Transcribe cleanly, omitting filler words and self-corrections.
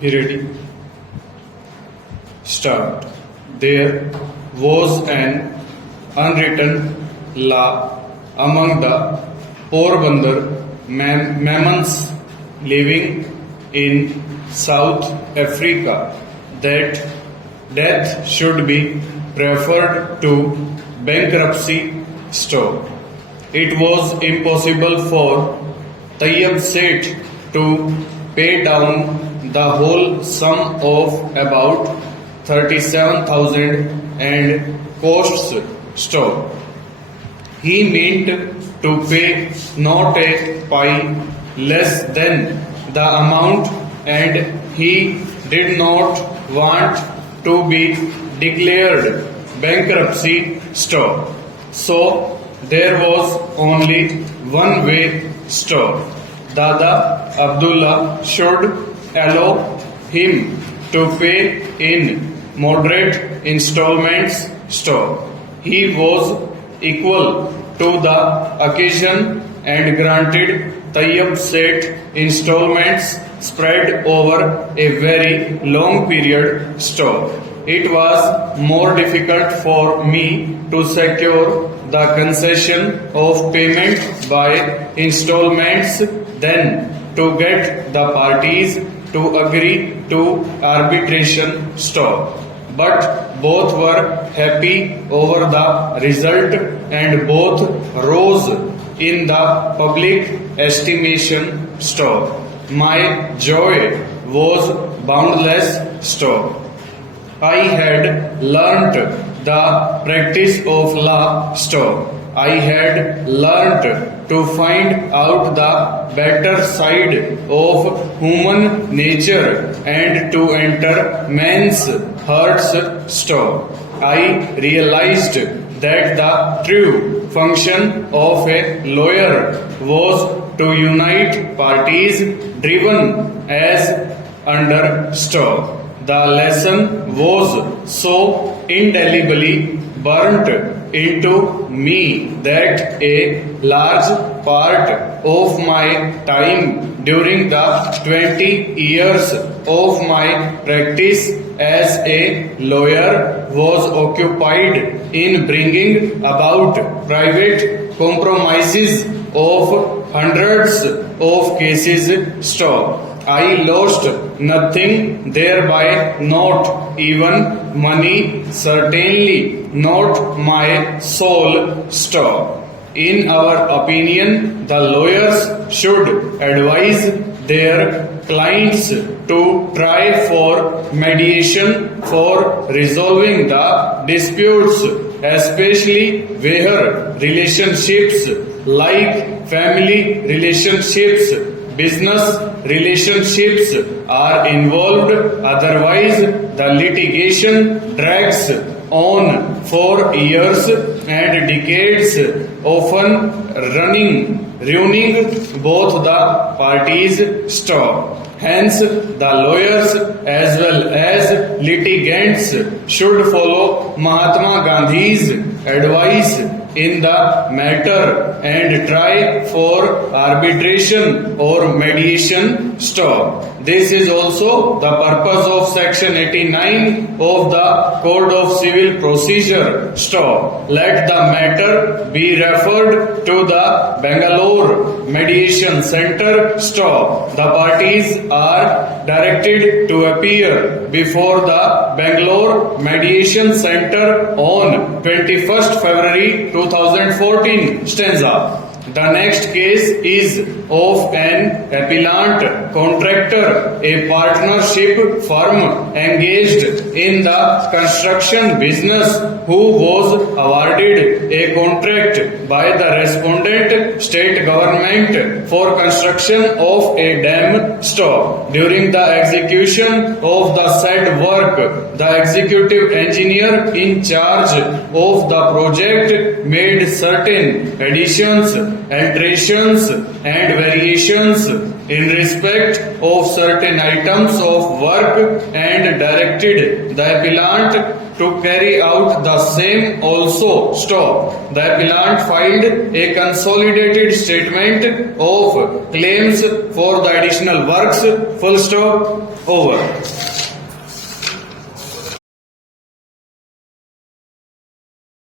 Be ready. Start. There was an unwritten law among the Porbandar Mammons living in South Africa that death should be preferred to bankruptcy store. It was impossible for Tayyab Seth to pay down the whole sum of about 37,000 and costs store. He meant to pay not a pie less than the amount, and he did not want to be declared bankruptcy store. So there was only one way store. Dada Abdullah should allow him to pay in moderate installments store. He was equal to the occasion and granted Tayyab Seth installments spread over a very long period store. It was more difficult for me to secure the concession of payment by installments than to get the parties to agree to arbitration store. But both were happy over the result and both rose in the public estimation store. My joy was boundless store. I had learnt the practice of law store. I had learnt to find out the better side of human nature and to enter men's hearts store. I realized that the true function of a lawyer was to unite parties driven as under store. The lesson was so indelibly burnt into me that a large part of my time during the 20 years of my practice as a lawyer was occupied in bringing about private compromises of hundreds of cases store. I lost nothing thereby, not even money, certainly not my soul store. In our opinion, the lawyers should advise their clients to try for mediation for resolving the disputes, especially where relationships like family relationships, business relationships are involved. Otherwise, the litigation drags on for years and decades, often ruining both the parties' store. Hence, the lawyers as well as litigants should follow Mahatma Gandhi's advice in the matter and try for arbitration or mediation store. This is also the purpose of section 89 of the Code of Civil Procedure store. Let the matter be referred to the Bangalore Mediation Center store. The parties are directed to appear before the Bangalore Mediation Center on 21st February 2014 stanza. The next case is of an appellant contractor, a partnership firm engaged in the construction business, who was awarded a contract by the respondent state government for construction of a dam store. During the execution of the said work, the executive engineer in charge of the project made certain additions, alterations and variations in respect of certain items of work and directed the appellant to carry out the same also. Stop. The appellant filed a consolidated statement of claims for the additional works. Full stop. Over.